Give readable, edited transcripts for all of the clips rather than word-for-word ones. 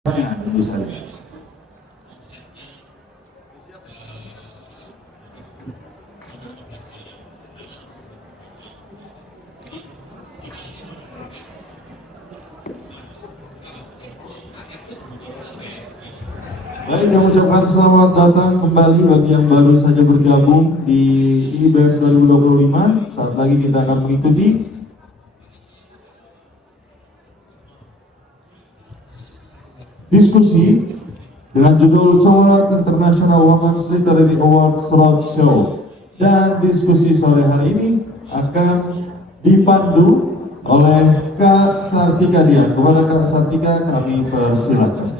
tentu saja. Baik, kami ucapkan selamat datang kembali bagi yang baru saja bergabung di IIBF 2025. Saat lagi kita akan mengikuti diskusi dengan judul Chommanard International Award Roadshow. Dan diskusi sore hari ini akan dipandu oleh Kak Sartika Dian. Kepada Kak Sartika kami persilakan.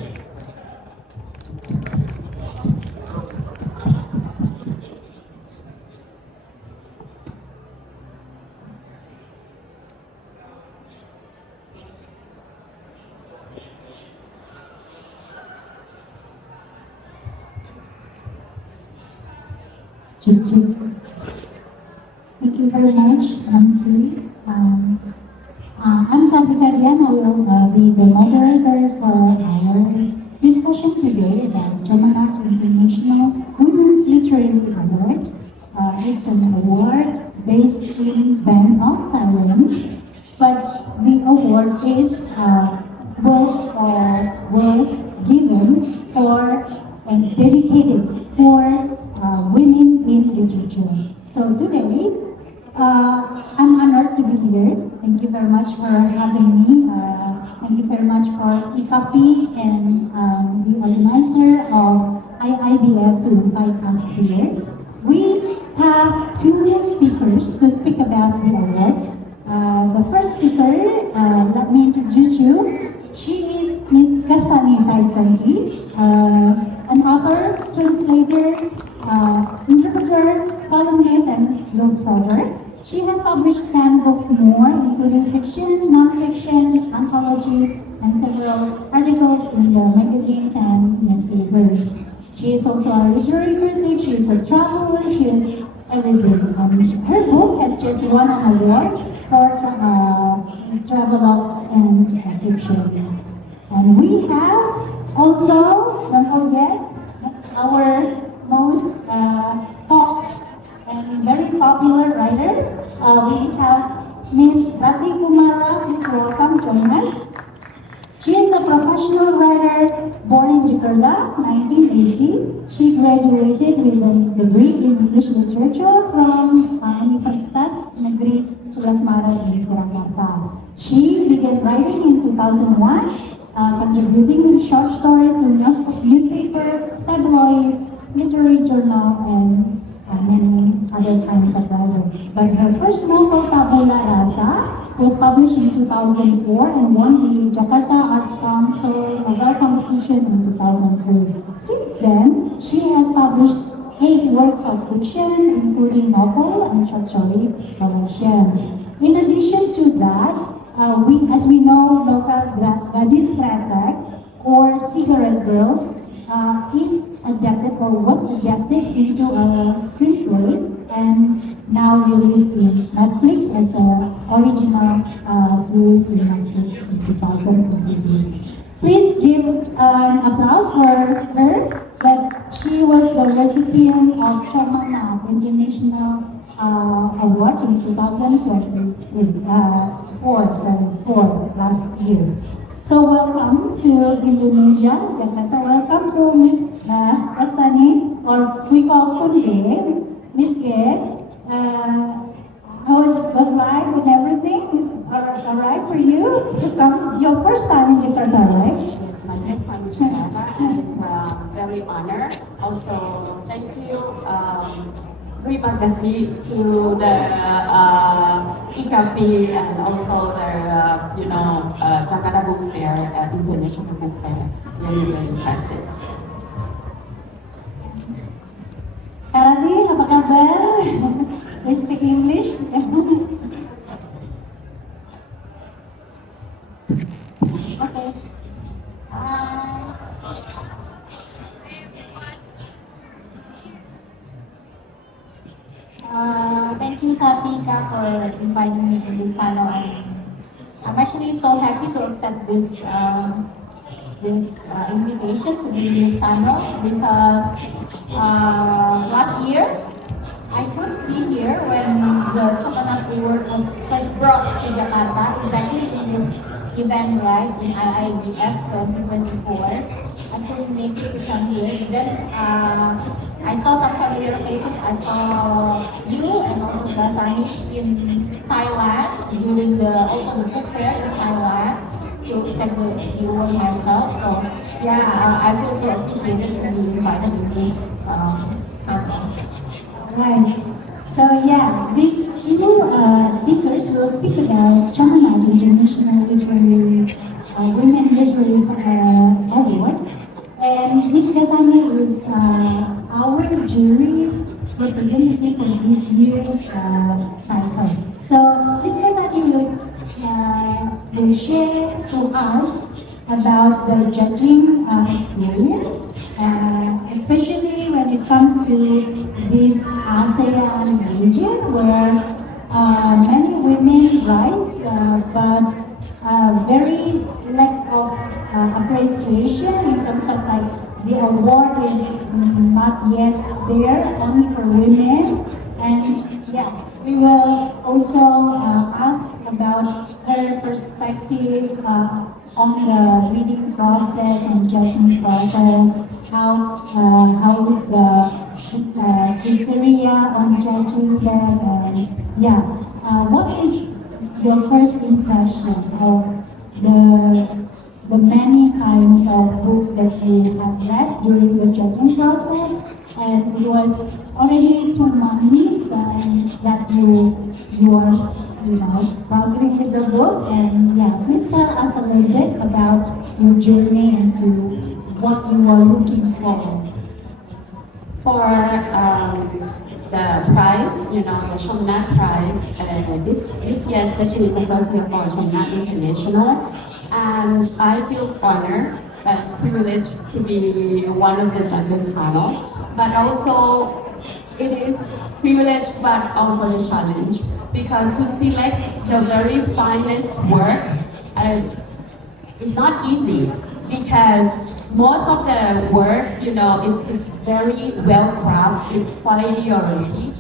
Thank you very much, MC. I'm Sartika Dian. I will be the moderator for our discussion today about Chommanard International Women's Literary Award. It's an award based in Bangkok, Thailand, but the award is was given for and dedicated for women in literature. So today, I'm honored to be here. Thank you very much for having me. Thank you very much for IIBF and the organizer of IIBF to invite us here. We have two speakers to speak about the awards. The first speaker, let me introduce you. She is Miss Gassanee Thaisondhi, an author, translator, interpreter, columnist, and globetrotter. She has published 10 books more, including fiction, non-fiction, anthology, and several articles in the magazines and newspapers. She is also a literary critic, she is a traveler, she is everything. Her book has just won an award for travel and fiction. And we have also, don't forget, our most talked and very popular writer. We have Miss Ratih Kumala. Please welcome, join us. She is a professional writer born in Jakarta, 1980. She graduated with a degree in English literature from Universitas Negeri 11 Maret in Surakarta. She began writing in 2001. Contributing with short stories to newspaper, tabloids, literary journal, and many other kinds of writing. But her first novel, Tabula Rasa, was published in 2004 and won the Jakarta Arts Council Award competition in 2003. Since then, she has published 8 works of fiction, including novel and short story collection. In addition to that, as we know, novel Gadis Kretek or Cigarette Girl is adapted or was adapted into a screenplay and now released in Netflix as an original series in Netflix in 2023. Please give an applause for her that she was the recipient of Chommanard International Award in 2004 last year. So welcome to Indonesia, Jakarta. Welcome to Miss Gassanee, or we call Kunde, Miss K. How is the flight and everything? Is all right for you? To come your first time in Jakarta, right? Yes, my first time in Jakarta, and very honored. Also, thank you. Terima kasih to the IIBF and also the Jakarta Book Fair, International Book Fair. Very impressive. Ratih, apa kabar? We speak English. Okay. Thank you, Sartika, for inviting me in this panel. I'm actually so happy to accept this this invitation to be in this panel because last year I couldn't be here when the Chommanard Award was first brought to Jakarta, exactly in this event, right, in IIBF 2024. I couldn't make it to come here, but then I saw some familiar faces. I saw you and also Gassanee in Thailand during the book fair in Thailand to accept the award myself. So yeah, I feel so appreciated to be invited to this panel. Right. So yeah, these two speakers will speak about Chommanard International Literary Women Literary Award. And Ms. Gassanee is our jury representative for this year's cycle. So Ms. Gassanee will share to us about the judging experience, especially when it comes to this ASEAN region where many women write, but very lack of appreciation in terms of like the award is not yet there, only for women. And yeah, we will also ask about her perspective on the reading process and judging process. How is the criteria on judging them, and yeah, what is your first impression of the many kinds of books that you have read during the judging process? And it was already 2 months that you are struggling with the book, and yeah, please tell us a little bit about your journey into what you are looking for. For the prize, the Chommanard prize, this year especially is the first year for Chommanard International, and I feel honored and privileged to be one of the judges panel, but also it is privilege but also a challenge because to select the very finest work is not easy because most of the works, it's very well crafted, quality already.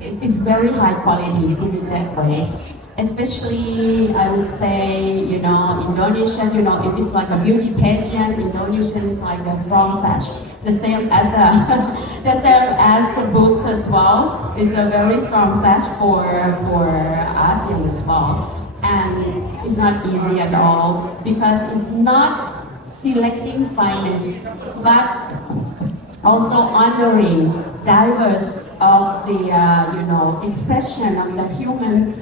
It's very high quality, put it that way. Especially, I would say, Indonesian, if it's like a beauty pageant, Indonesian is like a strong sash. The same as the books as well. It's a very strong sash for ASEAN as well. And it's not easy at all because it's not selecting finest, but also honoring diverse of the expression of the human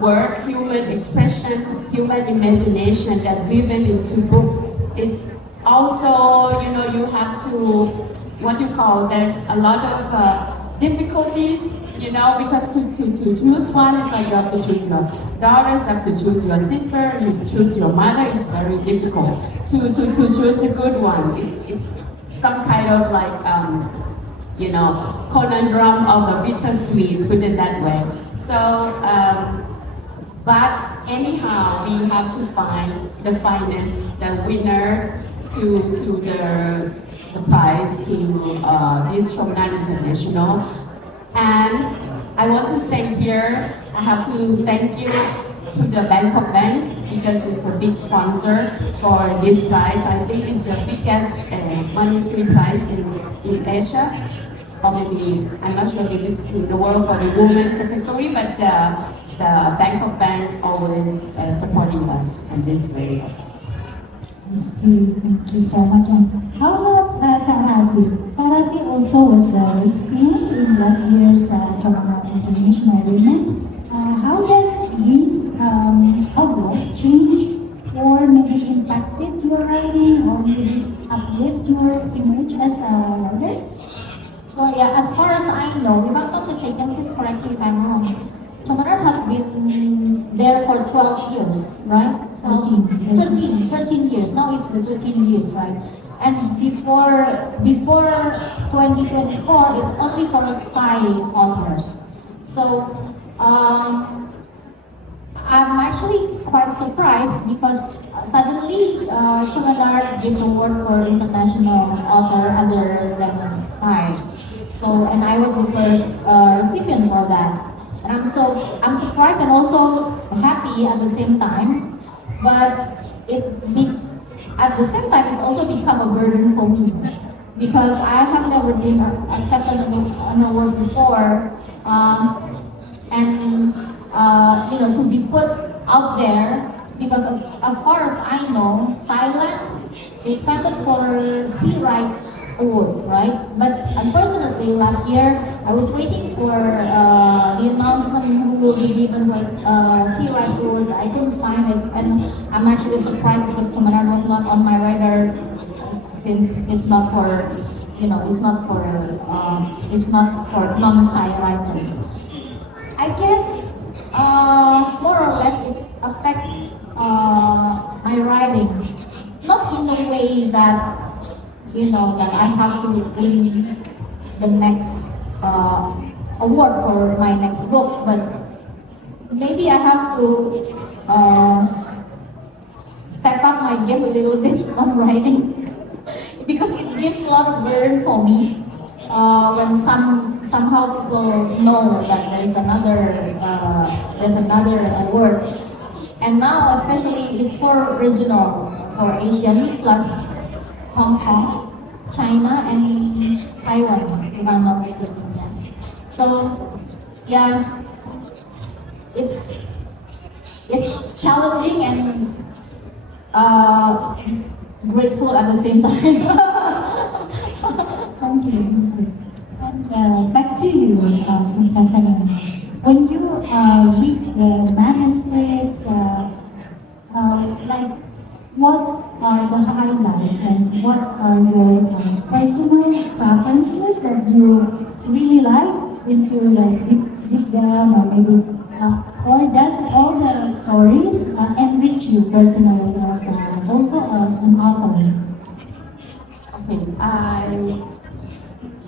work, human expression, human imagination that woven into books. It's also you have to there's a lot of difficulties. Because to choose one, it's like you have to choose your daughters, you have to choose your sister, you choose your mother. It's very difficult to choose a good one. It's some kind of like conundrum of a bittersweet, put it that way. So, but anyhow, we have to find the finest, the winner to the prize to this Chommanard International. And I want to say here, I have to thank you to the Bangkok Bank because it's a big sponsor for this prize. I think it's the biggest monetary prize in Asia, or maybe, I'm not sure if it's in the world for the women category, but the Bangkok Bank always supporting us in this way. I see, thank you so much. And how about Ratih? Ratih also was the recipient in last year's Chommanard International Award. How does this award change or maybe impacted your writing or maybe uplift your image as a writer? Well, yeah, as far as I know, if I'm not mistaken, please correct me if I'm wrong. Chommanard has been there for 12 years, right? 13 years. Now it's the 13 years, right? And before 2024, it's only for 5 authors. So I'm actually quite surprised because suddenly Chommanard gives award for international author other than I. So and I was the first recipient for that. And I'm surprised and also happy at the same time. But at the same time it's also become a burden for me because I have never been accepted an award before. And to be put out there because as far as I know, Thailand is famous for sea rights award, right? But unfortunately, last year I was waiting for the announcement who will be given the sea rights award. I couldn't find it, and I'm actually surprised because Chommanard was not on my radar since it's not for non-Thai writers. I guess more or less it affects my writing, not in a way that that I have to win the next award for my next book, but maybe I have to step up my game a little bit on writing because it gives a lot of burden for me when somehow people know that there's another award, and now especially it's for regional, for Asian plus Hong Kong, China, and Taiwan, if I'm not mistaken. Yeah. So yeah, it's challenging and grateful at the same time. Thank you. And back to you, Gassanee. When you read the manuscripts, like what are the highlights and what are your personal preferences that you really like into like deep down, or maybe or does all the stories enrich you personally as also an author? Okay,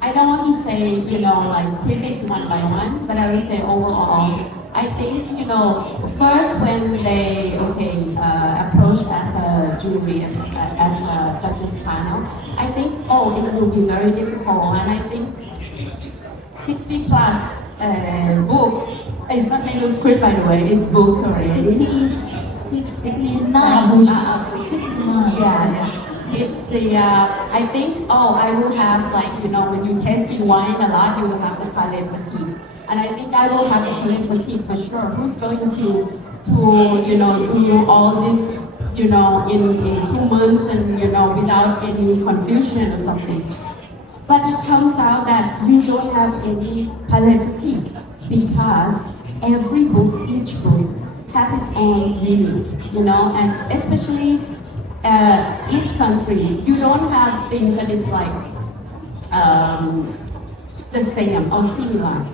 I don't want to say, like critics one by one, but I will say overall, I think, first when they, approach as a jury, as a judges panel, I think, it will be very difficult, and I think 60 plus books, it's not manuscript by the way, it's books already. 69. Yeah. It's the, I think, I will have like, when you tasting wine a lot, you will have the palate fatigue. And I think I will have the palate fatigue for sure. Who's going to do all this, in 2 months and, without any confusion or something. But it comes out that you don't have any palate fatigue because every book, each book, has its own unique, and especially each country, you don't have things that it's like the same or similar.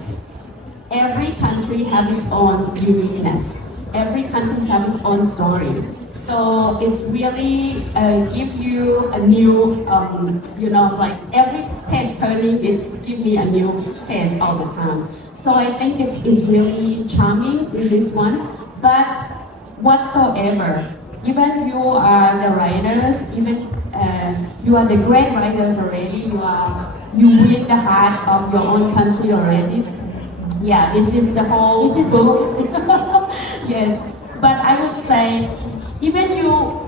Every country has its own uniqueness. Every country has its own story. So it's really give you a new, it's like every page turning, it's give me a new taste all the time. So I think it's really charming in this one. But whatsoever, even you are the writers, even you are the great writers already, you win the heart of your own country already. Yeah, this is the whole book. Yes, but I would say even you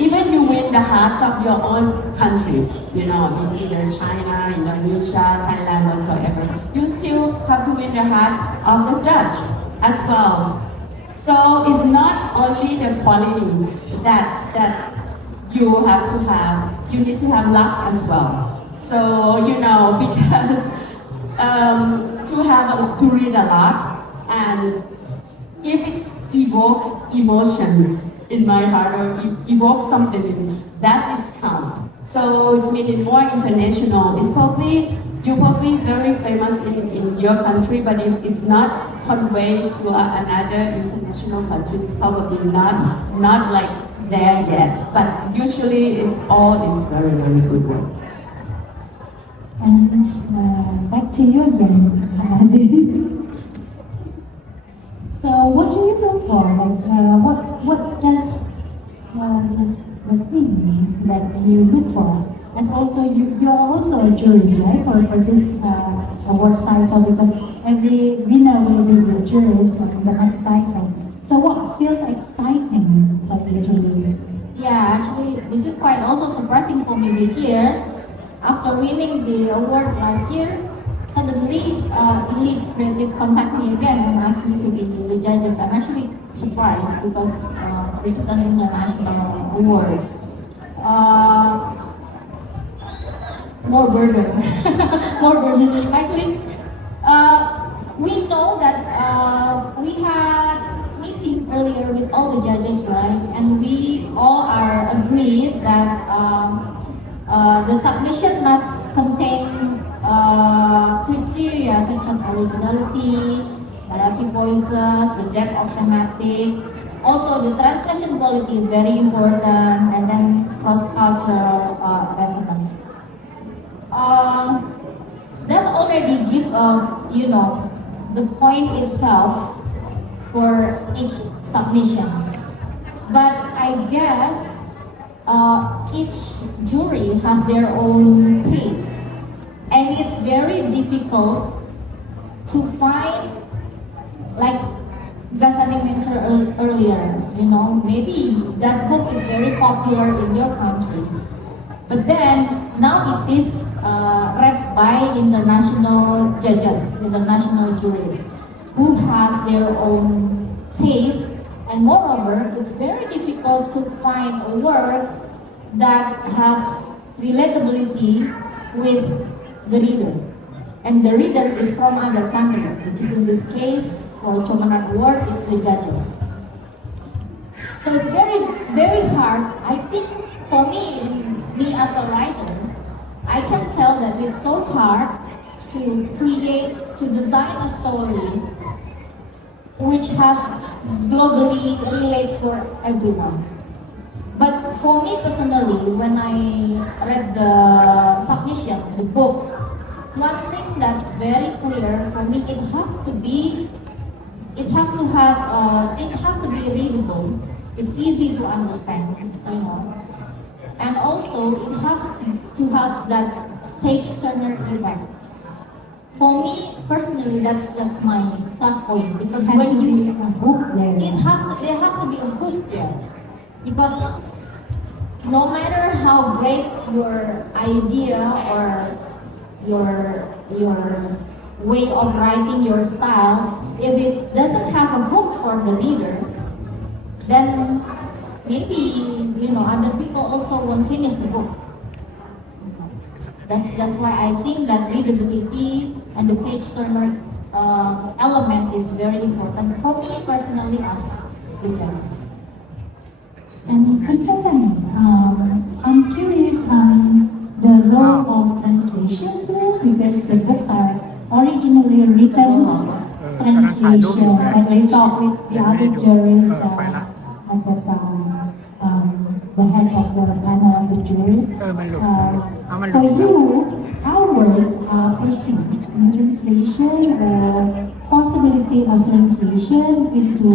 win the hearts of your own countries, either China, Indonesia, Thailand, whatsoever, you still have to win the heart of the judge as well. So it's not only the quality that you have to have, you need to have luck as well. So, because to read a lot, and if it's evoke emotions in my heart or evoke something, that is count. So it's made it more international. You're probably very famous in your country, but if it's not conveyed to another international country, it's probably not like there yet. But usually it's very, very good work. And back to you again. So what do you look for? Like, what does the thing that you look for. As also, you're also a jurist, right, for this award cycle, because every winner will be the jurist in the next cycle. So what feels exciting about the jury? Yeah, actually, this is quite also surprising for me this year. After winning the award last year, suddenly Elite Creative contact me again and asked me to be the judges. I'm actually surprised because this is an international award. More burden. More burden. Actually, we know that we had meeting earlier with all the judges, right? And we all are agreed that the submission must contain criteria such as originality, narrative voices, the depth of thematic. Also, the translation quality is very important, and then cross-cultural resonance. That already give the point itself for each submissions. But I guess each jury has their own taste, and it's very difficult to find, like Gassanee mentioned earlier, maybe that book is very popular in your country, but then now it is read by international judges, international juries, who has their own taste, and moreover, it's very difficult to find a work that has relatability with the reader. And the reader is from other country, which is in this case, for Chommanard Award, it's the judges. So it's very, very hard. I think for me as a writer, I can tell that it's so hard to design a story which has globally relate for everyone. But for me personally, when I read the submission, the books, one thing that's very clear for me, it has to be readable. It's easy to understand, and also it has to have that page turner effect. For me personally, that's my plus point, because There has when to you be a hook there. there has to be a hook there, because no matter how great your idea or your way of writing, your style, if it doesn't have a hook for the reader, then maybe other people also won't finish the book. That's why I think that readability and the page turner element is very important for me personally as the judge. And Gassanee, I'm curious on the role of translation here, because the books are originally written translation, and we talk with the other juries at the head of the panel of the juries. For you, how words are perceived in translation, or possibility of translation into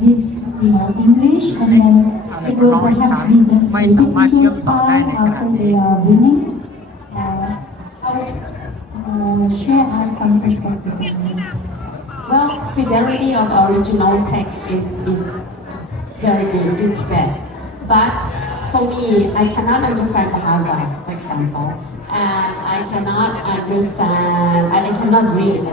this, English, and then it will perhaps be translated into Thai after they are winning. Share us some perspective on this. Well, fidelity of original text is very good, it's best. But for me, I cannot understand Bahasa, for example, and I cannot understand, I cannot read,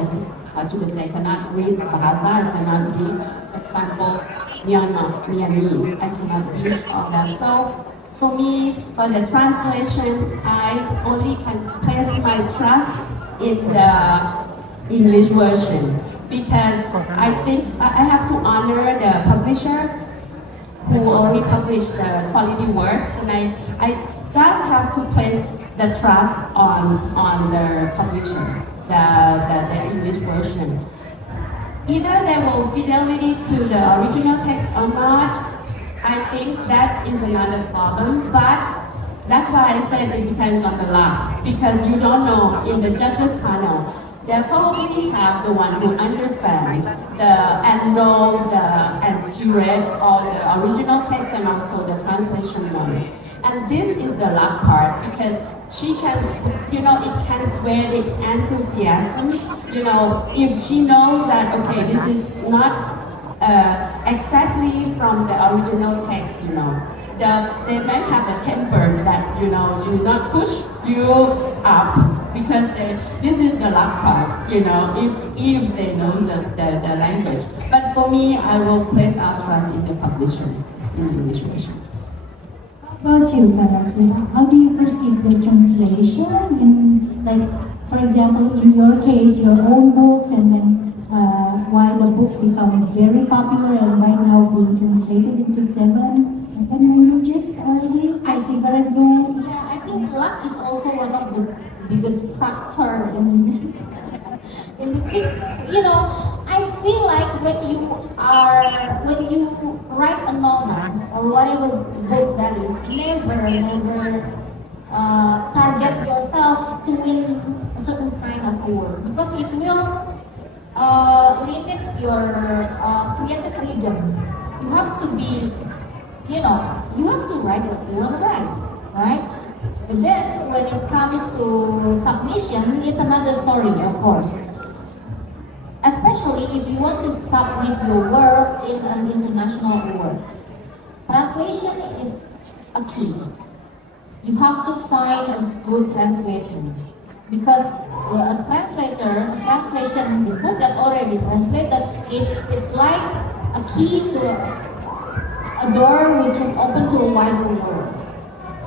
how should I say, I cannot read Bahasa, I cannot read, for example, Myanmar, I cannot read all that. So for me, for the translation, I only can place my trust in the English version, because I think I have to honor the publisher who already published the quality works, and I just have to place the trust on the publisher, the English version. Either they will fidelity to the original text or not, I think that is another problem, but that's why I said it depends on the luck, because you don't know in the judges panel they probably have the one who understand and knows and she read all the original text and also the translation one. And this is the luck part because she can, it can sway the enthusiasm. If she knows that, okay, this is not exactly from the original text, they might have a temper that, you not push you up because this is the luck part, if they know the language. But for me, I will place our trust in the publisher, in the English version. How about you, Kara? How do you perceive the translation in, for example, in your case, your own books, and then why the books become very popular and right now being translated into seven languages already? I see very good. Yeah, I think luck is also one of the biggest factor in this thing. I feel like when you write a novel or whatever book that is, never target yourself to win a certain kind of award because it will limit your creative freedom. You have to be, you have to write what you want to write, right? But then when it comes to submission, it's another story, of course. Especially if you want to submit your work in an international awards. Translation is a key. You have to find a good translator. Because a translation, the book that already translated, it's like a key to a door which is open to a wider world.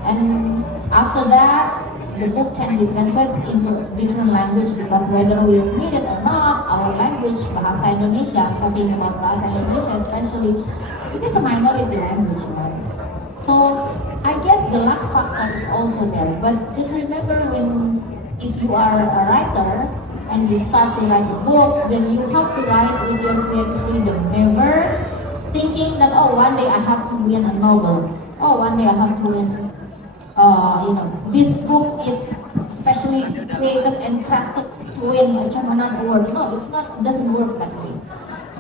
And after that, the book can be translated into different language because whether we admit it or not, our language, Bahasa Indonesia, talking about Bahasa Indonesia especially, it is a minority language, right? So I guess the luck factor is also there. But just remember if you are a writer and you start to write a book, then you have to write with your creative freedom. Never thinking that, oh, one day I have to win a novel. Oh, one day I have to win, this book is specially created and crafted to win a Chommanard Award. No, it's not. It doesn't work that way.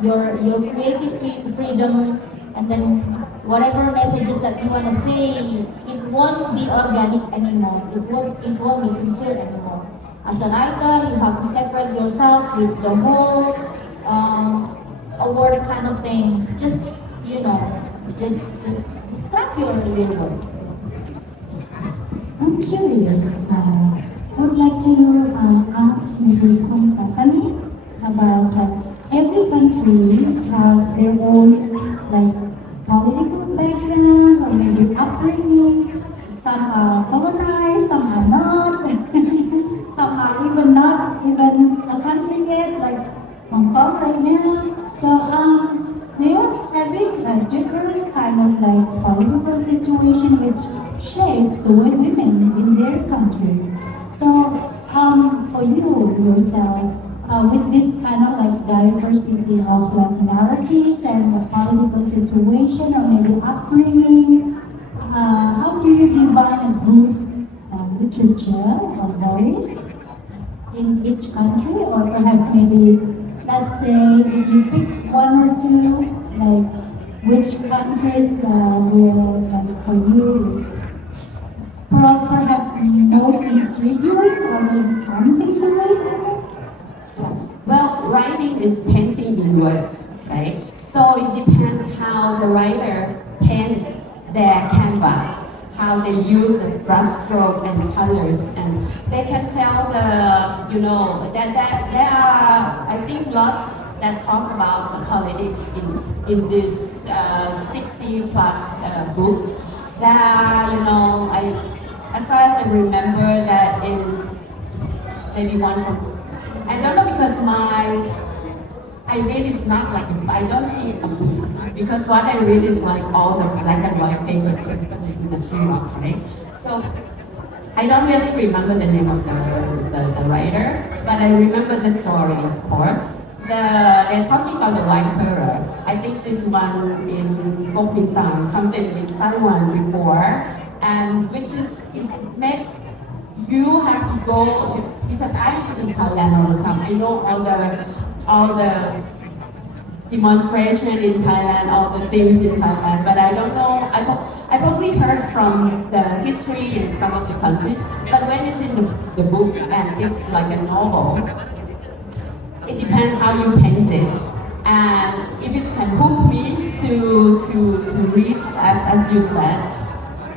Your creative freedom, and then whatever messages that you want to say, it won't be organic anymore. It won't be sincere anymore. As a writer, you have to separate yourself with the whole award kind of things. Just craft your real work. I'm curious. I would like to ask maybe Gassanee about every country have their own political backgrounds or maybe upbringing. Some are colonized, some are not. Some are even not even a country yet, like Hong Kong right now. So they are having a different kind of political situation which shapes the way women in their country. So for you yourself, with this kind of diversity of narratives and the political situation or maybe upbringing, how do you define a good literature or voice in each country, or perhaps maybe, let's say, if you pick one or two, which countries will, for you, is perhaps most intriguing or maybe tempting to read? Well, writing is painting in words, right? So it depends how the writer paint their canvas, how they use the brushstroke and colors, and they can tell that there are, I think, lots that talk about the politics in these 60 plus books. That as far as I remember, that is maybe one from. I don't know because I read is not I don't see a book because what I read is all the black and white papers because I do the Xerox, right? So I don't really remember the name of the writer, but I remember the story, of course. They're talking about the White Terror. I think this one in Kuomintang, something in Taiwan before, and which is it's made you have to go. because I live in Thailand all the time. I know all the demonstration in Thailand, all the things in Thailand, but I don't know. I probably heard from the history in some of the countries, but when it's in the book and it's like a novel, it depends how you paint it. And if it can hook me to read, as you said,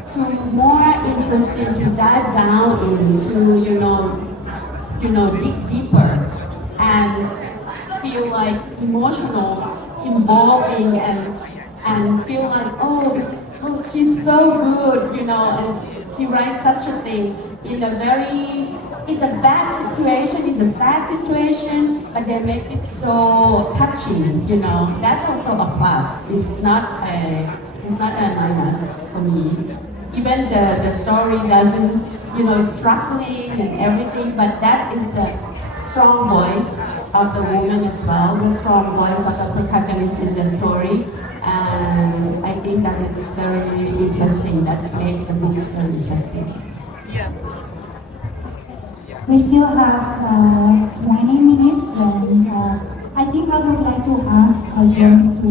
to more interesting to dive down into, dig deeper and feel like emotional, involving, and feel like, she's so good, and she writes such a thing in a very, it's a bad situation, it's a sad situation, but they make it so touching, That's also a plus. It's not a minus for me. Even the story doesn't, it's struggling and everything, but that is a strong voice of the woman as well, the strong voice of the protagonist in the story. And I think that it's very interesting. That's made the books very interesting. We still have 20 minutes, and I think I would like to ask again to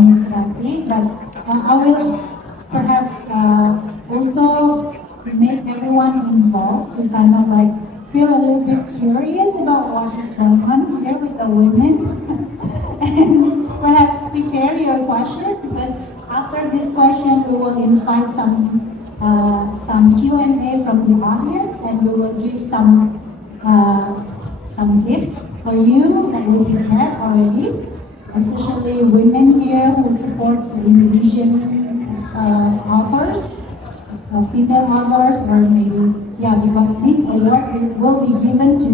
Ms. Ratih, but I will perhaps also make everyone involved to kind of like feel a little bit curious about what is going on here with the women. And perhaps prepare your question, because after this question we will invite some Q&A from the audience, and we will give some gifts for you that we prepared already, especially women here who supports the Indonesian authors, female authors, or maybe, because this award will be given to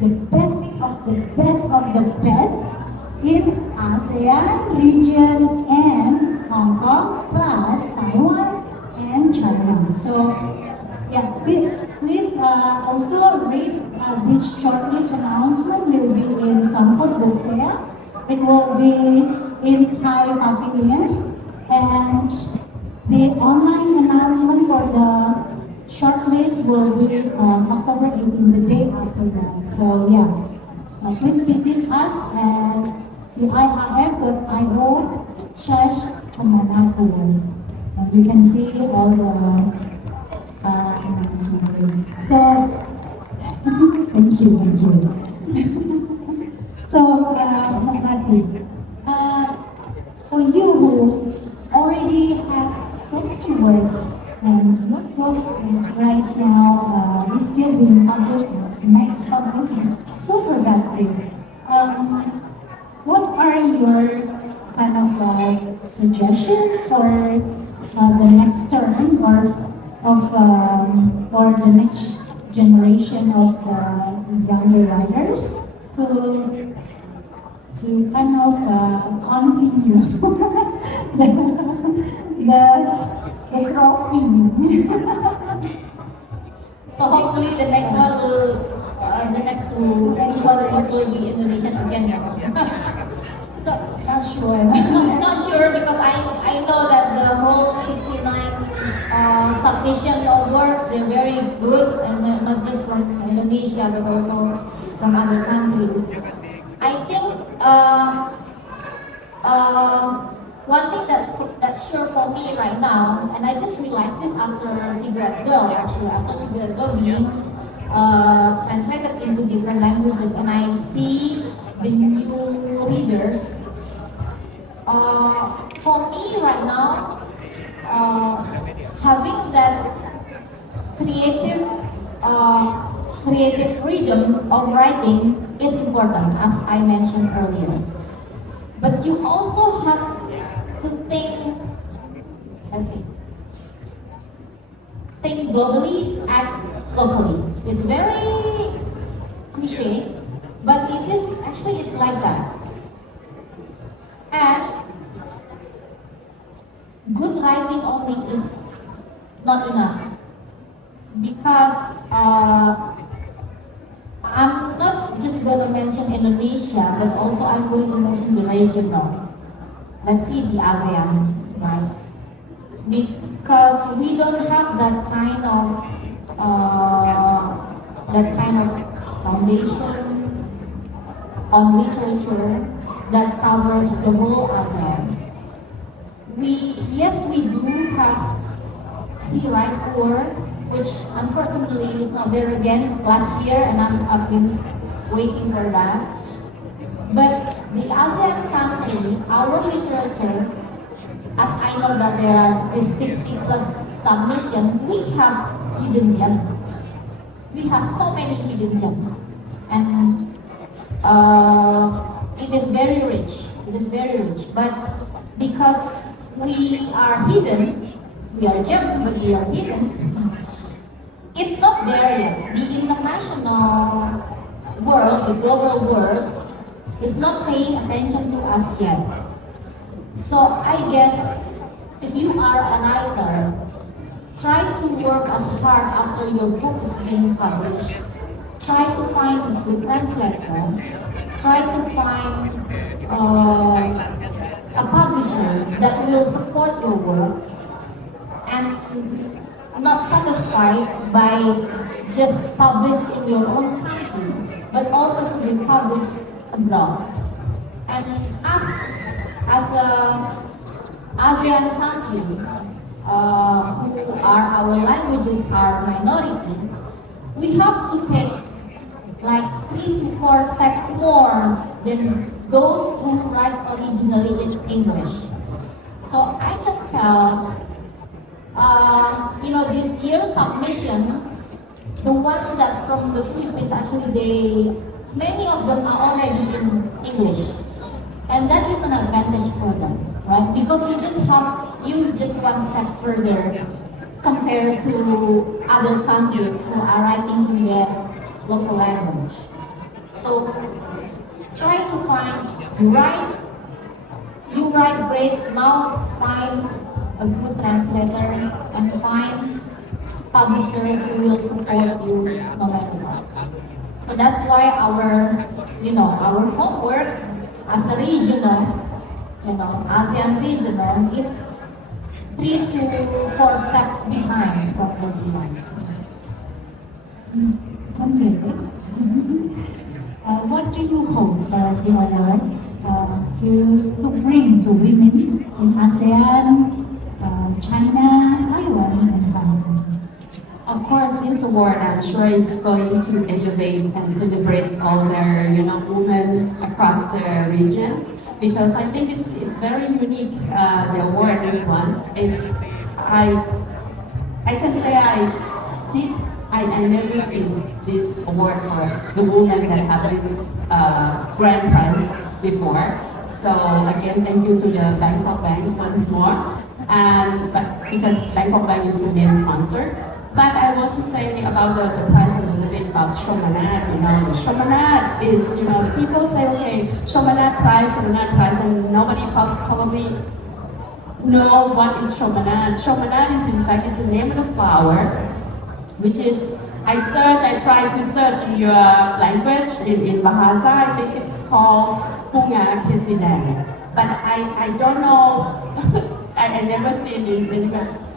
the best of the best of the best in ASEAN region and Hong Kong, plus Taiwan and China. So, please also read this shortlist announcement. Will be in Frankfurt Book Fair. It will be in Thai Pavilion, and the online announcement for the shortlist will be on October 18, the day after that. So please visit us at the IIBF.io/Chommanard Award. And you can see all the announcement. So, thank you. So, Ratih, for you who already have so many words, and your books right now is still being published, next published, so productive. What are your kind of suggestion for the next term or the next generation of younger writers to kind of continue the trophy? So hopefully the next one will, will be Indonesian again. So Not sure. not sure, because I know that the whole 69 submission of works, they're very good, and not just from Indonesia but also from other countries. I think one thing that's sure for me right now, and I just realized this after Cigarette Girl, actually, after Cigarette Girl being translated into different languages, and I see the new readers. For me right now, having that creative freedom of writing is important, as I mentioned earlier. But you also have to think globally, act locally. It's very cliche, but it's like that. And good writing only is not enough, because I'm not just going to mention Indonesia, but also I'm going to mention the regional. Let's see the ASEAN, right? Because we don't have that kind of that kind of foundation on literature that covers the whole ASEAN. Yes, we do have Sea Rights Award, which unfortunately is not there again last year, and I've been waiting for that. But the ASEAN country, our literature, as I know that there are these 60 plus submissions, we have hidden gems. We have so many hidden gems, and it is very rich. It is very rich, but because we are hidden, we are gem, but we are hidden. It's not there yet. The international world, the global world, is not paying attention to us yet. So I guess if you are a writer, try to work as hard after your book is being published. Try to find the translator. Try to find a publisher that will support your work, and not satisfied by just published in your own country, but also to be published abroad. And as a ASEAN country, who are our languages are minority, we have to take like 3 to 4 steps more than those who write originally in English. So I can tell, this year's submission, the one that from the Philippines, actually many of them are already in English. And that is an advantage for them, right? Because you just one step further compared to other countries who are writing in their local language. So try to you write great, now find a good translator and find publisher who will support you no matter what. So that's why our homework as a regional, ASEAN regional, it's 3 to 4 steps behind from everyone. Okay. What do you hope for the award to bring to women in ASEAN, China, Taiwan, and Hong Kong? Of course, this award, I'm sure, is going to elevate and celebrate all the women across the region, because I think it's very unique. The award, this one, I can say I never seen this award for the women that have this grand prize before. So again, thank you to the Bangkok Bank once more, but because Bangkok Bank is the main sponsor. But I want to say about the prize a little bit about Chommanard. The Chommanard is, the people say, okay, Chommanard prize, and nobody probably knows what is Chommanard. Chommanard is, in fact, it's the name of the flower, which is, I try to search in your language, in Bahasa, I think it's called Bunga Kesidang. But I don't know, I never seen it in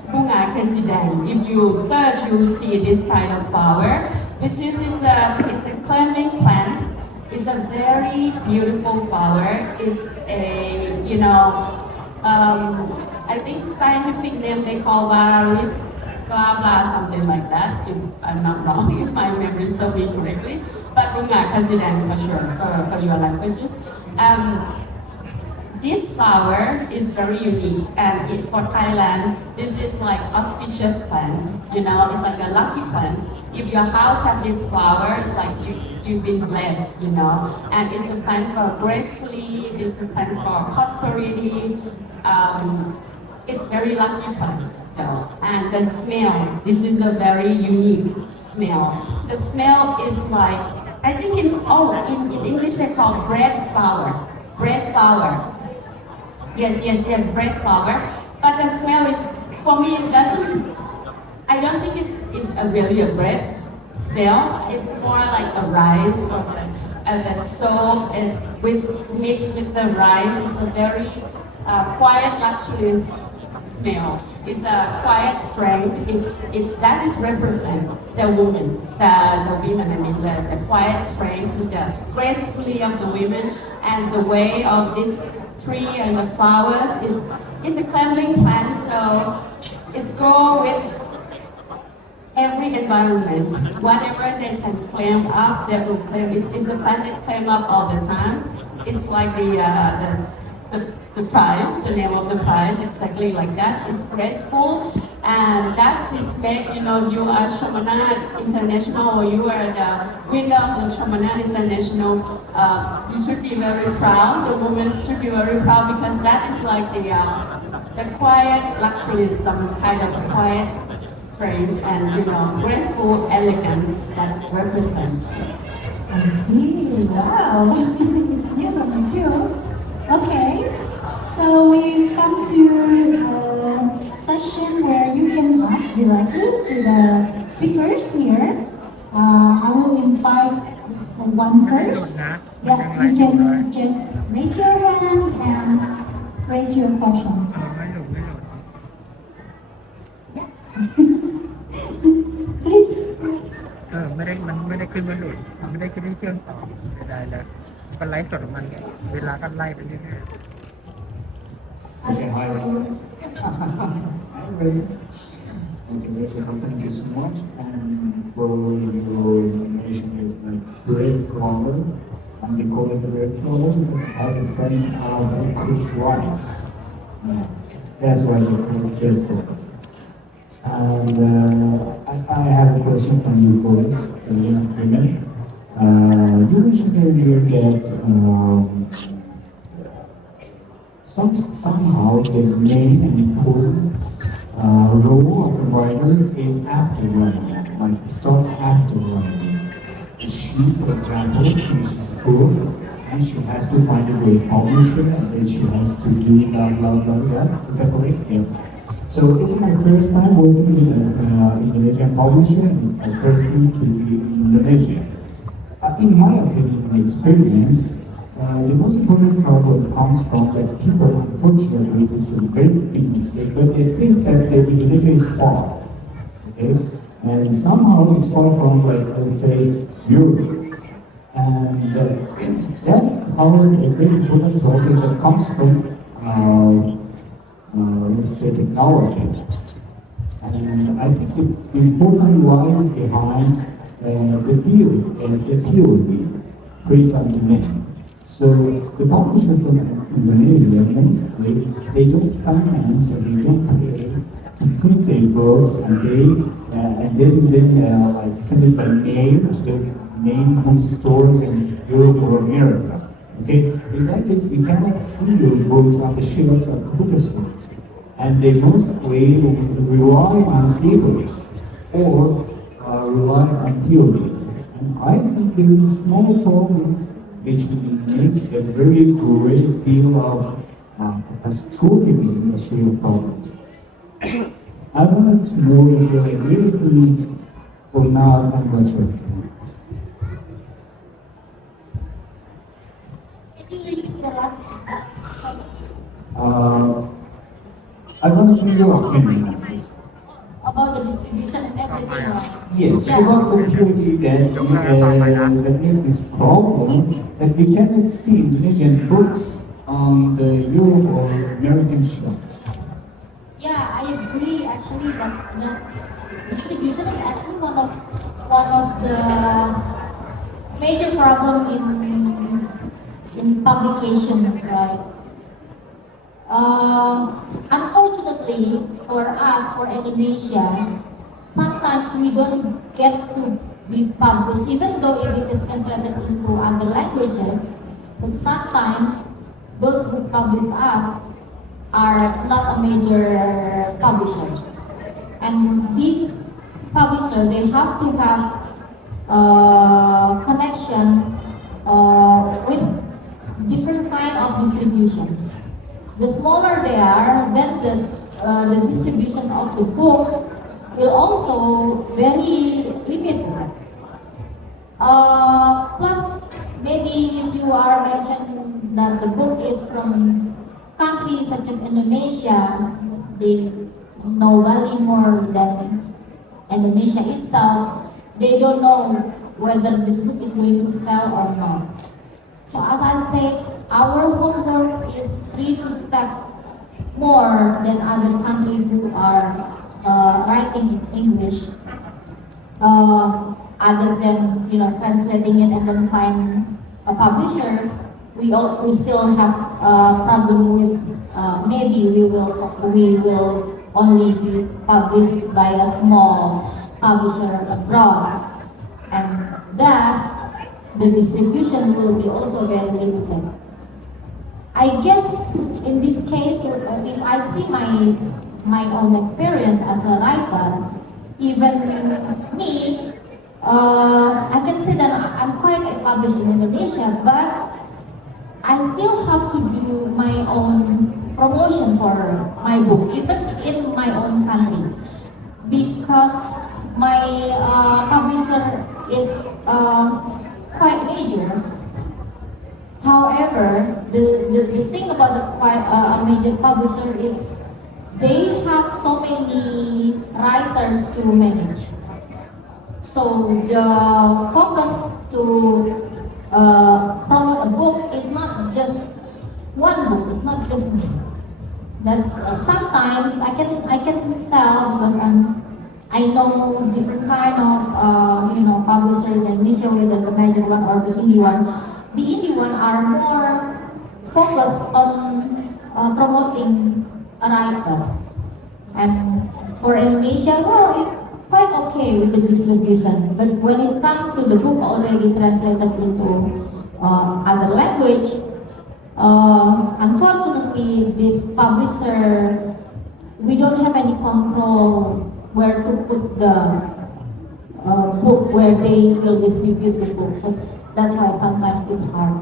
Bunga Kesidang. If you search, you will see this kind of flower, which is, it's a climbing plant. It's a very beautiful flower. It's a, I think scientific name they call Varis Glabla, something like that, if I'm not wrong, if my memory serves me correctly. But Bunga Kesidang for sure, for your languages. This flower is very unique, and for Thailand, this is like auspicious plant. It's like a lucky plant. If your house has this flower, it's like you've been blessed. And it's a plant for gracefully. It's a plant for prosperity. It's very lucky plant, though. And the smell. This is a very unique smell. The smell is like, I think in English they call bread flower. Bread flower. Yes, bread flower. But the smell is, for me, I don't think it's really a bread smell. It's more like a rice or the soap mixed with the rice. It's a very quiet, luxurious smell. It's a quiet strength. That is represent the woman, the women. I mean the quiet strength, the gracefully of the women, and the way of this tree and the flowers. It's a climbing plant, so it's go with every environment. Whatever they can climb up, they will climb. It's a plant that climb up all the time. It's like the prize, the name of the prize, exactly like that. It's graceful, and that's its make. You know, you are Chommanard International, or you are the winner of the Chommanard International. You should be very proud. The woman should be very proud because that is like the quiet luxury, some kind of quiet strength and graceful elegance that represent. I see. Wow. It's new for me too. Okay. So we've come to a session where you can ask directly to the speakers here. I will invite one first. Yeah, you can just raise your hand and raise your question. Yeah. Please. ไม่ได้ขึ้นมาหลุดไม่ได้ขึ้นที่เชื่อมต่อไม่ได้แล้วก็ไลฟ์สดของมันไงเวลาก็ไล่ไปเรื่อย Okay, hi. Okay, thank you so much. And for your nomination is the great flower. And we call it the great flower because it has a scent of very cooked rice. That's why they call it great flower. And I have a question from you boys, women. You mentioned earlier that somehow the main and important role of a writer is after writing, like it starts after writing. She, for example, finishes a book and she has to find a great publisher and then she has to do blah blah blah blah. Is that correct? Yeah. So it's my first time working with an Indonesian publisher and it's my first thing to be in Indonesia. In my opinion and experience, the most important problem comes from that people, unfortunately, it's a very big mistake, but they think that Indonesia is far, okay? And somehow it's far from, like, I would say, Europe. And that covers a very important problem that comes from, let's say, technology. And I think the important lies behind the theory, free on demand. So the publisher from Indonesia, mostly, they don't finance or they don't pay to print their books and then like send it by mail to the main bookstores in Europe or America. Okay, in that case, we cannot see your books on the shelves of bookstores, and they mostly rely on e-books or rely on theories. And I think there is a small problem which makes a very great deal of catastrophic industrial problems. I wanted to know if you agree with me or not on what's your opinions. Can you repeat the last sentence? I want to know your opinion on this. About the distribution and everything, right? Yes, Yeah. about the theory that make this problem that we cannot see Indonesian books on the Europe or American shelves. Yeah, I agree. Actually, that distribution is actually one of the major problem in publications, right? Unfortunately, for us, for Indonesia, sometimes we don't get to be published, even though if it is translated into other languages. But sometimes those who publish us are not a major publishers, and these publishers, they have to have connection with different kind of distributions. The smaller they are, then the distribution of the book will also very limited. Plus, maybe if you are mentioned that the book is from countries such as Indonesia, they know Bali more than Indonesia itself, they don't know whether this book is going to sell or not. So as I said, our homework is 3 to step more than other countries who are writing in English. Other than translating it and then find a publisher, we still have a problem with maybe we will only be published by a small publisher abroad, and thus the distribution will be also very limited. I guess in this case, if I see my own experience as a writer, even me, I can say that I'm quite established in Indonesia, but I still have to do my own promotion for my book, even in my own country, because my publisher is quite major. However, the thing about a major publisher is they have so many writers to manage. So the focus to promote a book is not just one book. It's not just me. That's sometimes I can tell because I know different kind of publishers in Indonesia, whether the major one or the indie one. The indie one are more focused on promoting a writer, and for Indonesia, well, it's quite okay with the distribution. But when it comes to the book already translated into other language, unfortunately, this publisher, we don't have any control where to put the book, where they will distribute the book. So that's why sometimes it's hard.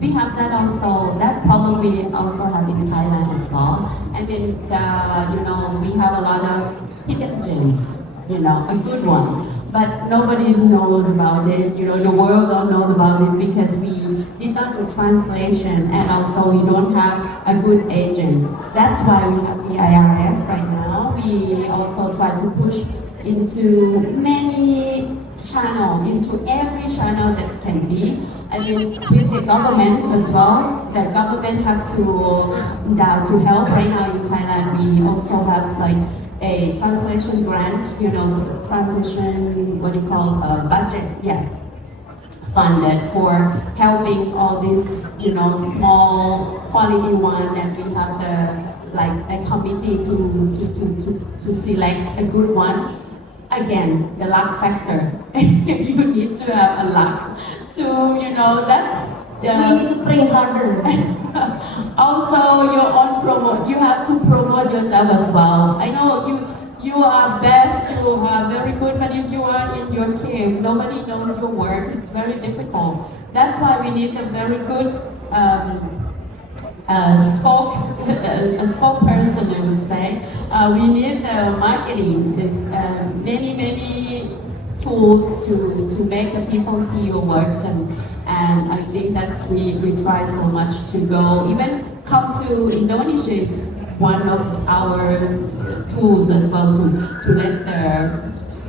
We have that also. That problem we also have in Thailand as well. I mean, we have a lot of hidden gems. A good one, but nobody knows about it. The world don't know about it because we did not do translation, and also we don't have a good agent. That's why we have the IIBF right now. We also try to push into many channels, into every channel that can be. I mean, with the government as well, the government have to help. Right now in Thailand, we also have like a translation grant, translation, budget, funded for helping all these, small quality one, and we have a committee to select a good one. Again, the luck factor. If you need to have a luck to, that's we need to pray harder. Also, your own promote. You have to promote yourself as well. I know you are best, you are very good, but if you are in your cave, nobody knows your work. It's very difficult. That's why we need a very good a spokesperson, I would say. We need marketing. It's many tools to make the people see your works, and I think that's we try so much to go. Even come to Indonesia is one of our tools as well to let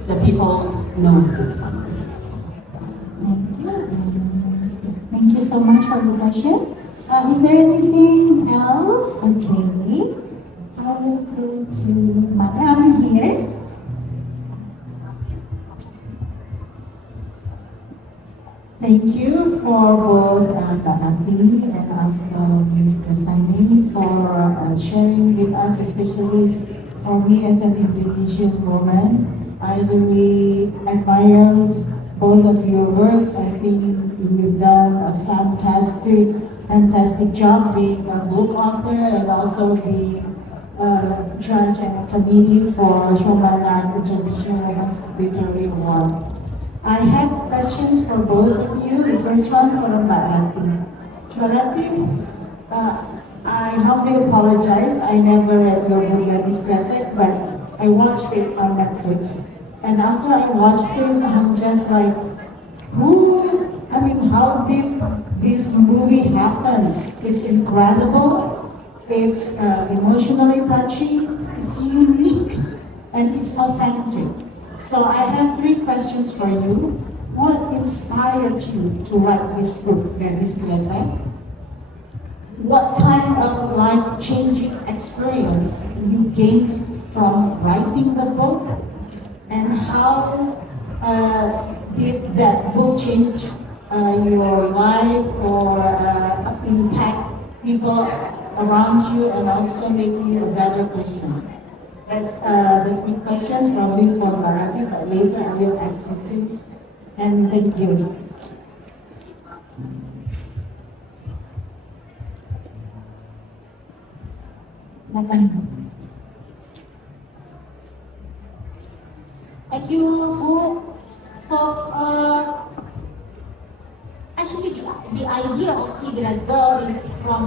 the people know this one. Thank you. Thank you so much for the question. Is there anything else? Okay. I will go to Madam here. Thank you for both Ratih and also Ms. Gassanee for sharing with us, especially for me as an Indonesian woman. I really admire both of your works. I think you've done a fantastic job being a book author and also being a judge and a committee for Chommanard International Award. I have questions for both of you. The first one for Ratih. Ratih, I humbly apologize. I never read your book, Recipient, but I watched it on Netflix. And after I watched it, I'm just like, how did this movie happen? It's incredible. It's emotionally touching, it's unique, and it's authentic. So I have 3 questions for you. What inspired you to write this book, Gadis Greta? What kind of life-changing experience you gained from writing the book? And how did that book change your life or impact people around you and also make you a better person? That's the 3 questions probably for Bharati, but later I will ask you too. And thank you. Thank you, Bu. So, actually, the idea of Cigarette Girl is from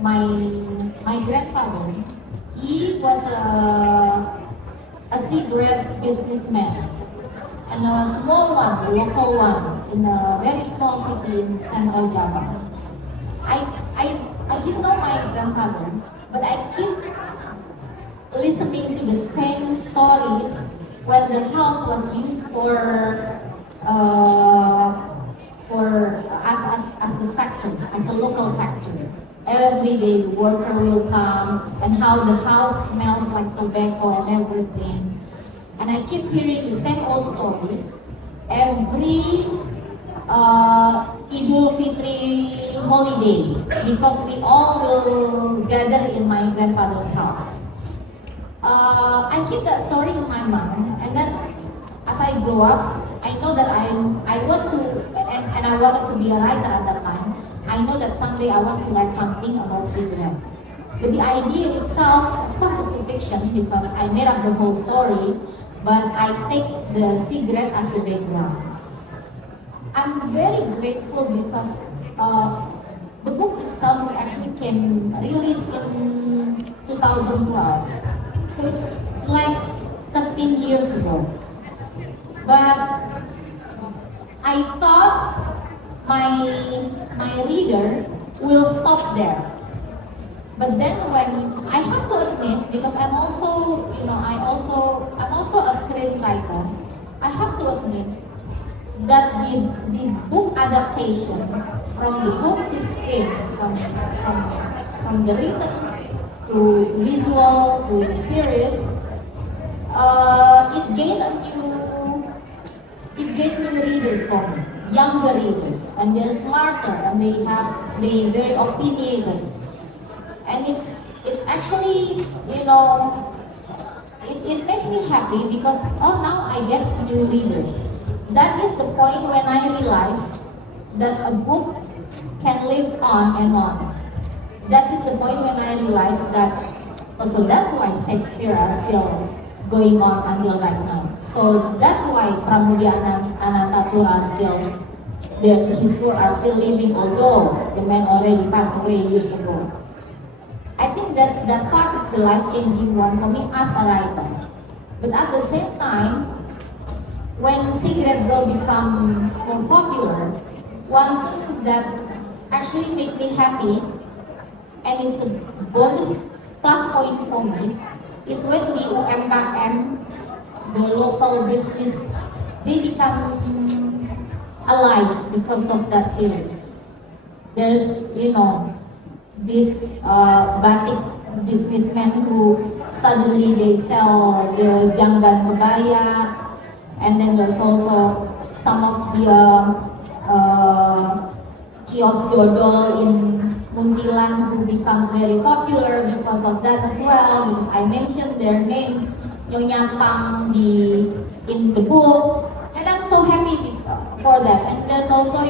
my grandfather. He was a cigarette businessman, and a small one, local one, in a very small city in Central Java. I didn't know my grandfather, but I keep listening to the same stories when the house was used as the factory, as a local factory. Every day the worker will come, and how the house smells like tobacco and everything. And I keep hearing the same old stories. Every Idul Fitri holiday, because we all will gather in my grandfather's house. I keep that story in my mind, and then as I grow up, I know that I want to, and I wanted to be a writer at that time. I know that someday I want to write something about cigarette. But the idea itself, of course, it's a fiction because I made up the whole story, but I take the cigarette as the background. I'm very grateful because the book itself is actually came released in 2012. So it's like 13 years ago. But I thought my reader will stop there. But then when I have to admit, because I'm also a screenwriter, I have to admit that the book adaptation from the book to screen, from the written to visual to the series, it gained new readers for me, younger readers, and they're smarter and they very opinionated, and it's actually it makes me happy because now I get new readers. That is the point when I realized that a book can live on and on. That is the point when I realized that also that's why Shakespeare are still going on until right now. So that's why Pramudia Anantatur are still his work are still living, although the man already passed away years ago. I think that part is the life-changing one for me as a writer. But at the same time, when Cigarette Girl becomes more popular, one thing that actually makes me happy, and it's a bonus plus point for me, is when the UMKM, the local business, they become alive because of that series. There's, this batik businessman who suddenly they sell the janggan kebaya, and then there's also some of the kiosk dodol in Muntilan who becomes very popular because of that as well, because I mentioned their names, Nyonya Pang in the book, and I'm so happy for that. And there's also,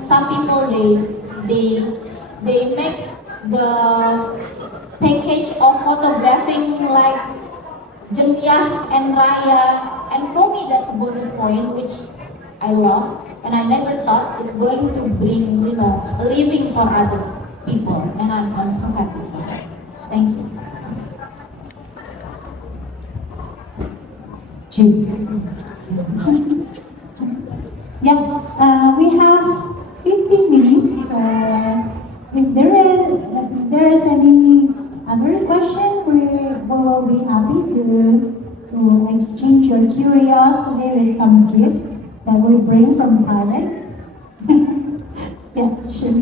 some people they make the package of photographing like Jengkiah and Raya, and for me that's a bonus point which I love, and I never thought it's going to bring a living for other people, and I'm so happy. Thank you. Yeah, we have 15 minutes. If there is any will be happy to exchange your curiosity with some gifts that we bring from Thailand. Yeah, sure.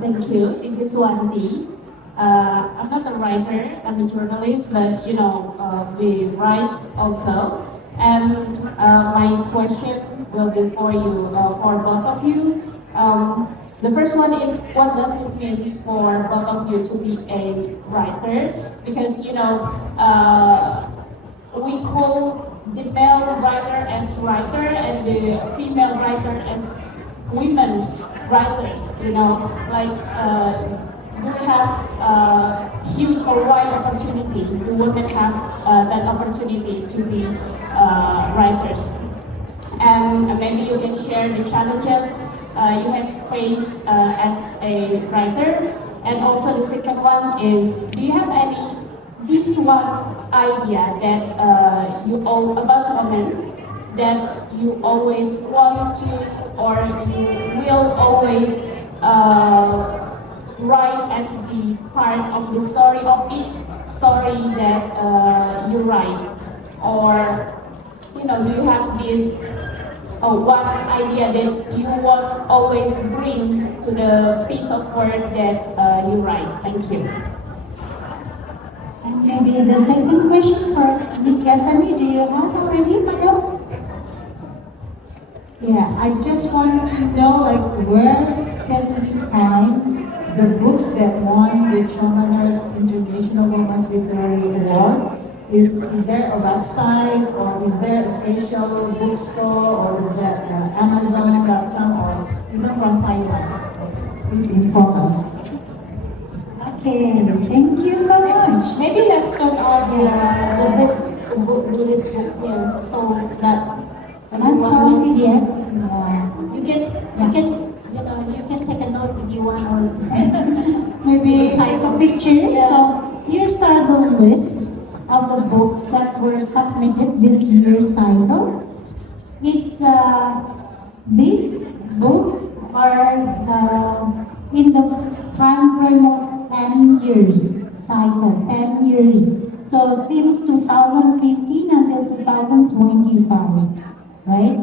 Thank you. This is Wandi. I'm not a writer, I'm a journalist, but we write also. And my question will be for you, for both of you. The first one is, what does it mean for both of you to be a writer? Because we call the male writer as writer and the female writer as women writers. We have huge or wide opportunity. The women have that opportunity to be writers. And maybe you can share the challenges you have faced as a writer. And also the second one is, do you have this one idea that you all about women that you always want to, or you will always write as the part of the story of each story that you write? Or do you have this one idea that you want always bring to the piece of work that you write? Thank you. And maybe the second question for Ms. Gassanee, do you have already, madam? Yeah, I just want to know, where can we find the books that won the Chommanard International Women's Literary Award? Is there a website, or is there a special bookstore, or is that Amazon.com, or even from Thailand? Please inform us. Okay, thank you so much. Maybe let's turn on the book, this book here, so that everyone can see it. You can take a note if you want, or Maybe take a picture. Yeah. So here's are the lists of the books that were submitted this year's cycle. It's these books are in the time frame of 10 years cycle, 10 years. So since 2015 until 2025, right?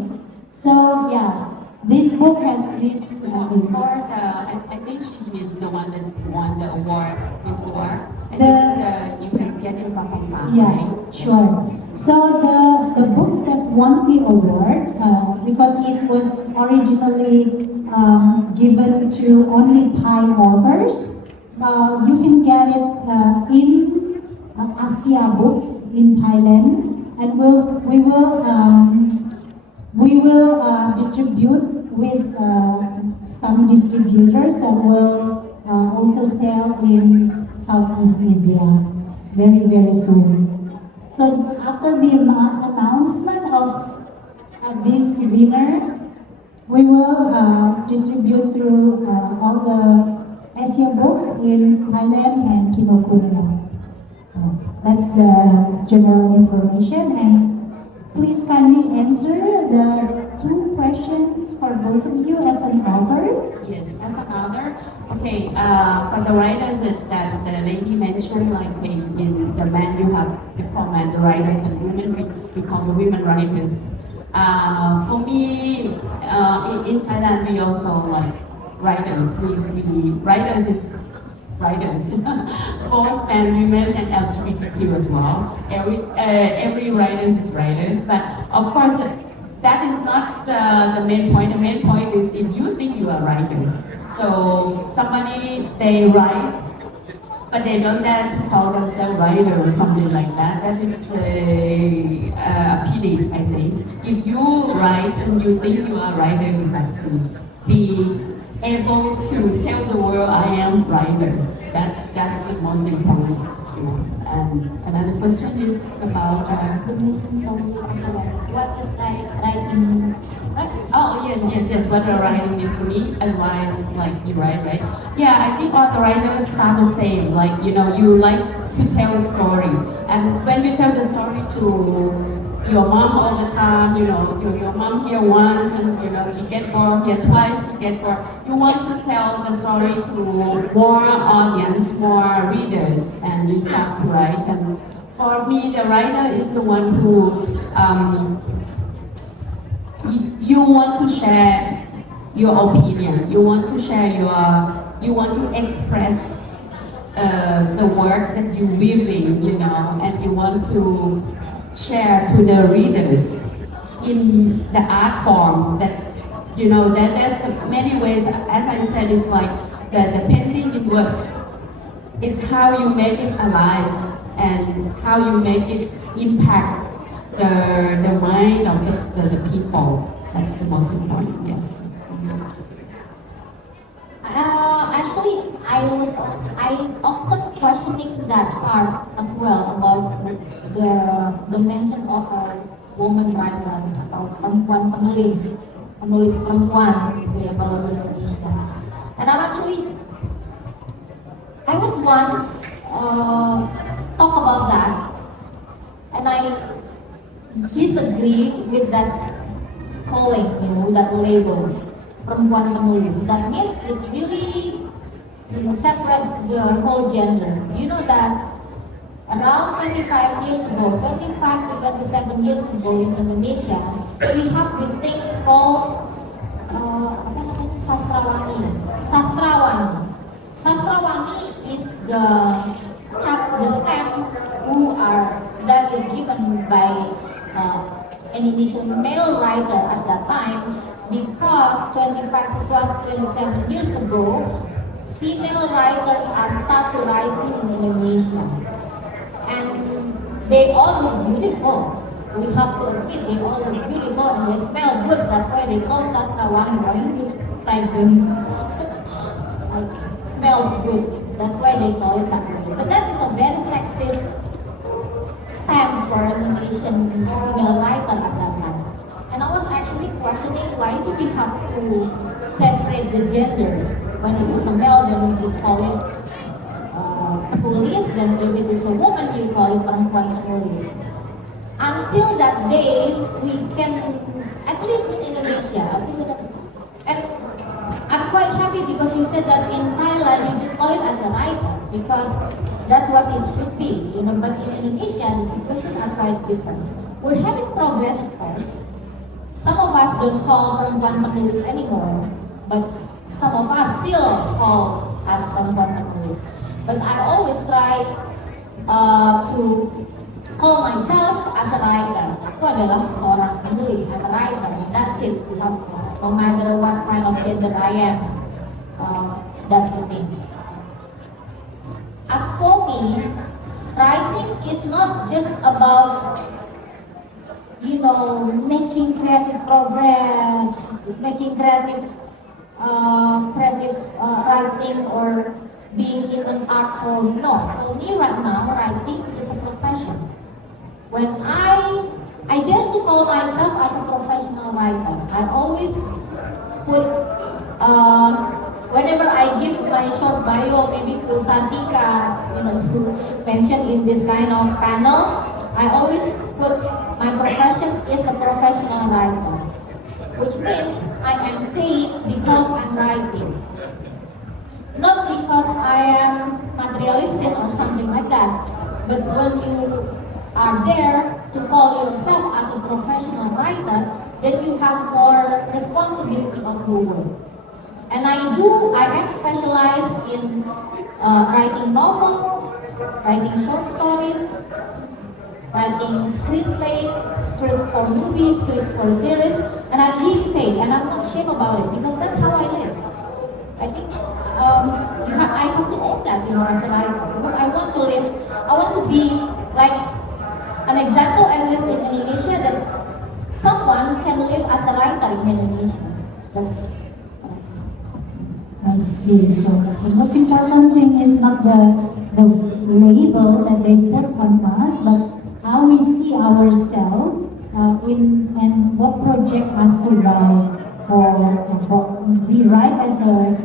So yeah, this book has this. I think she means the one that won the award before. I think you can get it from Pakistan. Yeah, right? sure. So the books that won the award, because it was originally given to only Thai authors, you can get it in Asia Books in Thailand, and we will distribute with some distributors that will also sell in Southeast Asia very, very soon. So after the announcement of this winner, we will distribute through all the Asia Books in Thailand and Kinokuniya. That's the general information, and please kindly answer the 2 questions for both of you as an author. Yes, as an author. Okay, for the writers that the lady mentioned, like in the men you have the command, the writers, and women we call the women writers. For me, in Thailand we also like writers. We writers is writers, both men, women, and LGBTQ as well. Every writers is writers, but of course that is not the main point. The main point is if you think you are writers. So somebody, they write, but they don't dare to call themselves writer or something like that. That is a pity, I think. If you write and you think you are writer, you have to be able to tell the world I am writer. That's the most important. And another question is about the meaning for you as a writer. What is writing? Oh yes. What are writing mean for me and why it's like you write, right? Yeah, I think all the writers start the same. Like you like to tell a story, and when you tell the story to your mom all the time, your mom here once and she get bored, here twice, she get bored. You want to tell the story to more audience, more readers, and you start to write. And for me, the writer is the one who you want to share your opinion, you want to share you want to express the work that you weaving, and you want to share to the readers in the art form that, that there's many ways, as I said, it's like the painting in words. It's how you make it alive and how you make it impact the mind of the people. That's the most important, yes. Actually, I often questioning that part as well about the mention of a woman writer atau perempuan penulis perempuan gitu ya kalau di Indonesia. And I was once talk about that, and I disagree with that calling, with that label. Perempuan penulis. That means it's really, separate the whole gender. Do you know that around 25 years ago, 25 to 27 years ago in Indonesia, we have this thing called sastrawani. Sastrawani is the stamp that is given by an Indonesian male writer at that time, because 25 to 27 years ago, female writers are started rising in Indonesia, and they all look beautiful. We have to admit, they all look beautiful and they smell good. That's why they call sastrawani. Why you fragrance? Like, smells good. That's why they call it that way. But that is a very sexist stamp for an Indonesian female writer at that time. And I was actually questioning, why do we have to separate the gender? When it is a male, then we just call it penulis, then if it is a woman, you call it perempuan penulis. Until that day, we can, at least in Indonesia, and I'm quite happy because you said that in Thailand, you just call it as a writer, because that's what it should be, but in Indonesia, the situations are quite different. We're having progress, of course. Some of us don't call perempuan penulis anymore, but some of us still call us perempuan penulis. But I always try to call myself as a writer. Aku adalah seorang penulis, I'm a writer. That's it. No matter what kind of gender I am, that's the thing. As for me, writing is not just about making creative progress, making creative writing or being in an art form. No, for me right now, writing is a profession. When I dare to call myself as a professional writer, I always put, whenever I give my short bio, maybe to Sartika, to mention in this kind of panel, I always put my profession is a professional writer, which means I am paid because I'm writing, not because I am materialistic or something like that. But when you are there to call yourself as a professional writer, then you have more responsibility of your work. And I am specialized in writing novel, writing short stories, writing screenplay, scripts for movies, scripts for series, and I'm being paid, and I'm not ashamed about it because that's how I live. I think I have to own that, as a writer, because I want to be like an example, at least in Indonesia, that someone can live as a writer in Indonesia. That's. I see. So the most important thing is not the label that they put on us, but how we see ourselves and what project has to write for we write as a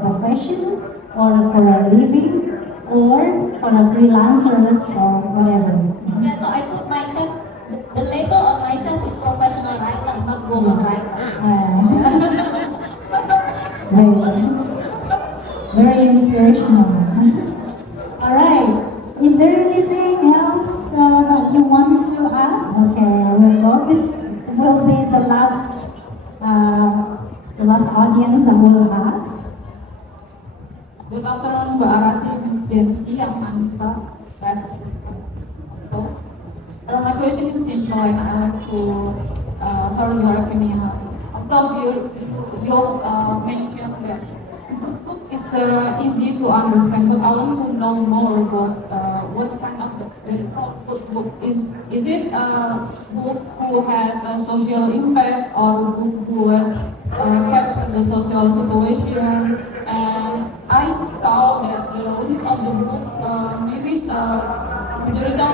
profession or for a living or for a freelancer or whatever. Yeah, so I put myself, the Great. Very inspirational. All right. Is there anything else that you want to ask? Okay, we'll go. This will be the last audience that will ask. Good afternoon, Mbak Ratih, Miss Jensi, I'm Anissa. My question is simple, and I like to hear your opinion. Although you mentioned that good book is easy to understand, but I want to know more about what kind of good book is. Is it a book who has a social impact, or book who has captured the social situation? And I saw that the list of the book maybe majority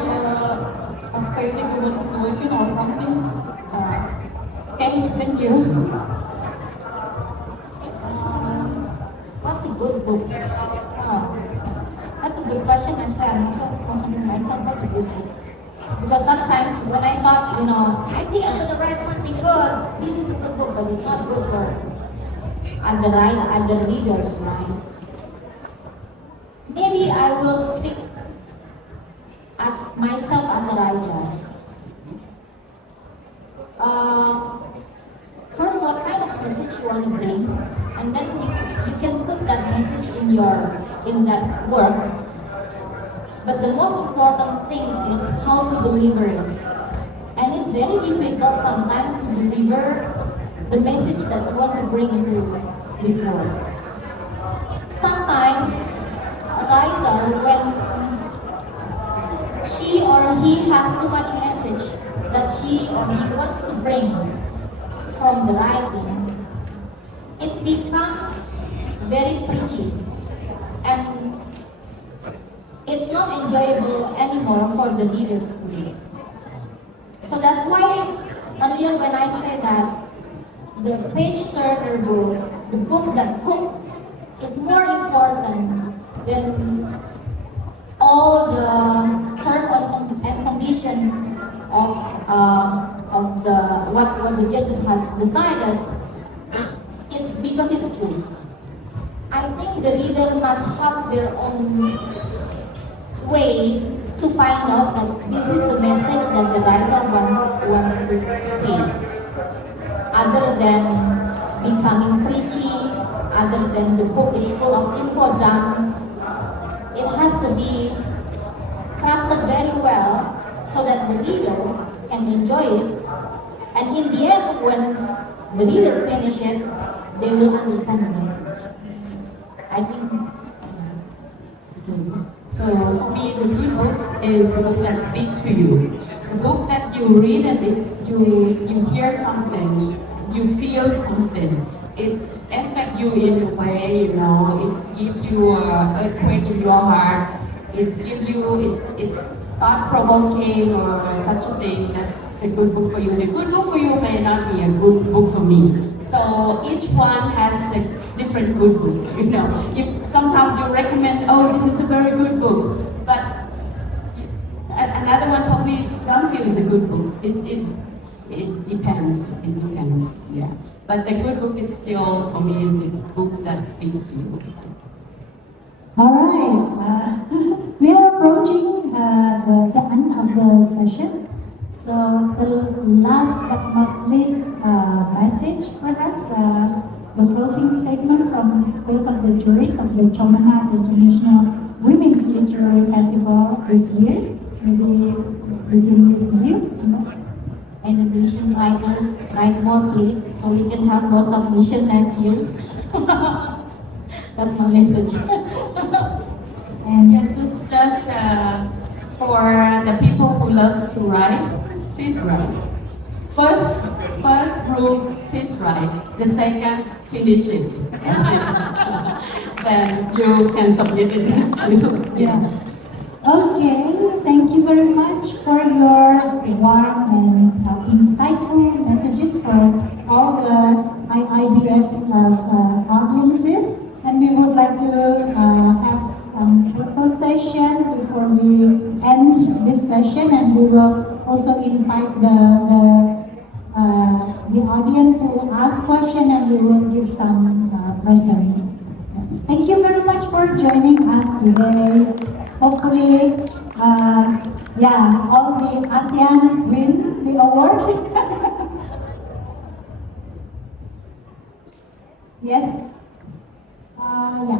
of creating about the situation or something. Okay, thank you. What's a good book? That's a good question. Actually, I'm also questioning myself. What's a good book? Because sometimes when I thought, I think I'm gonna write something good. This is a good book, but it's not good for other readers, right? Maybe I will speak as myself as a writer. First, what kind of message you want to bring, and then you can put that message in that work. But the most important thing is how to deliver it. And it's very difficult sometimes to deliver the message that you want to bring into this world. Sometimes a writer, when she or he has too much message that she or he wants to bring from the writing, it becomes very preachy, and it's not enjoyable anymore for the readers to read. So that's why earlier when I said that the page turner book, the book that hook, is more important than all the term and condition of the what the judges has decided. It's because it's true. I think the reader must have their own way to find out that this is the message that the writer wants to say. Other than becoming preachy, other than the book is full of info dump, it has to be crafted very well so that the reader can enjoy it. And in the end, when the reader finish it, they will understand the message. I think. So for me, the good book is the book that speaks to you. The book that you read and you hear something, you feel something. It's affect you in a way, it's give you an earthquake in your heart. It's thought-provoking or such a thing. That's the good book for you. The good book for you may not be a good book for me. So each one has the different good books, If sometimes you recommend, oh, this is a very good book, but another one probably don't feel is a good book. It depends. It depends, yeah. But the good book is still, for me, is the book that speaks to you. All right. We are approaching the end of the session. So the last but not least message, perhaps, the closing statement from both of the juries of the Chommanard International Women's Literary Festival this year. Maybe begin with you. And the Asian writers write more, please, so we can have more submission next year's. That's my message. And Yeah, just for the people who loves to write, please write. First rules, please write. The second, finish it. Then you can submit it. yes. Okay, thank you very much for your warm and insightful messages for all the IIBF audiences. And we would like to have some photo session before we end this session, and we will also invite the audience who will ask questions, and we will give some presence. Thank you very much for joining us today. Hopefully, all the ASEAN win the award. Yes. Yeah.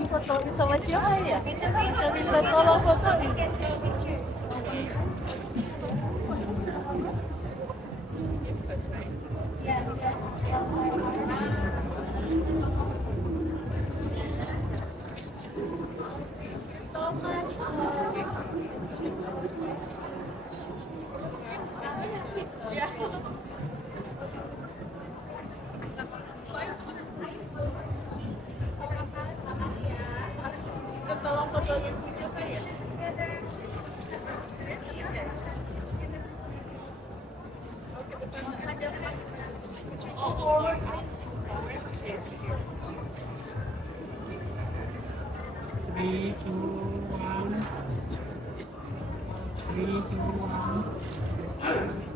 Difotoin sama siapa ya? Bisa minta tolong fotoin. Tolong fotoin siapa ya? Oke, depan ada. Oh, forward please. 3, 2, 1. 3, 2, 1.